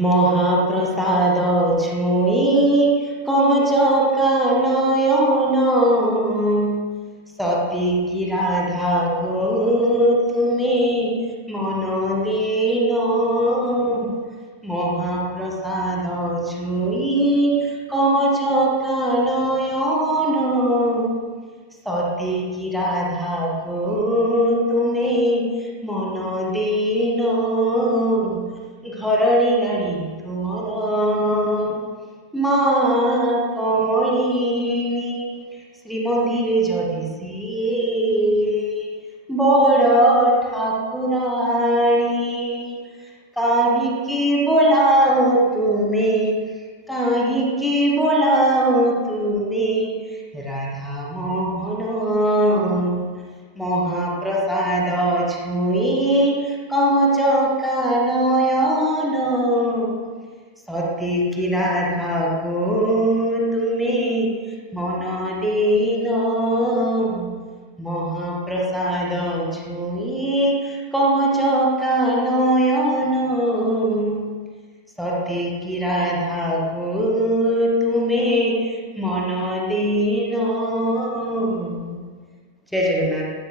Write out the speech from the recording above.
মহাপ্রসাদ ছুঁই কচকা নয়ন, সতী কি রাধা গো তুমি মন দিন। মহাপ্রসাদ ছুঁই কচকা নয়ন, সতী কি রাধা গো তুমি মন দিন। ঘরণী নারী তুমর মা কমলিনী, শ্রীমন্দিরে যদি সিয়ে বড় ঠাকুরানী। কাহিকি বোলাও তুমি, কাহিকি বোলাও তুমি রাধা মোহন। মহাপ্রসাদ ছুঁই কচকা নয়ন, সতী কি রাধা গো তুমি মন দিন। মহাপ্রসাদ ছুঁই কচকা নয়ন, সতী কি রাধা গো তুমি মন দিন। জয় জগন্নাথ।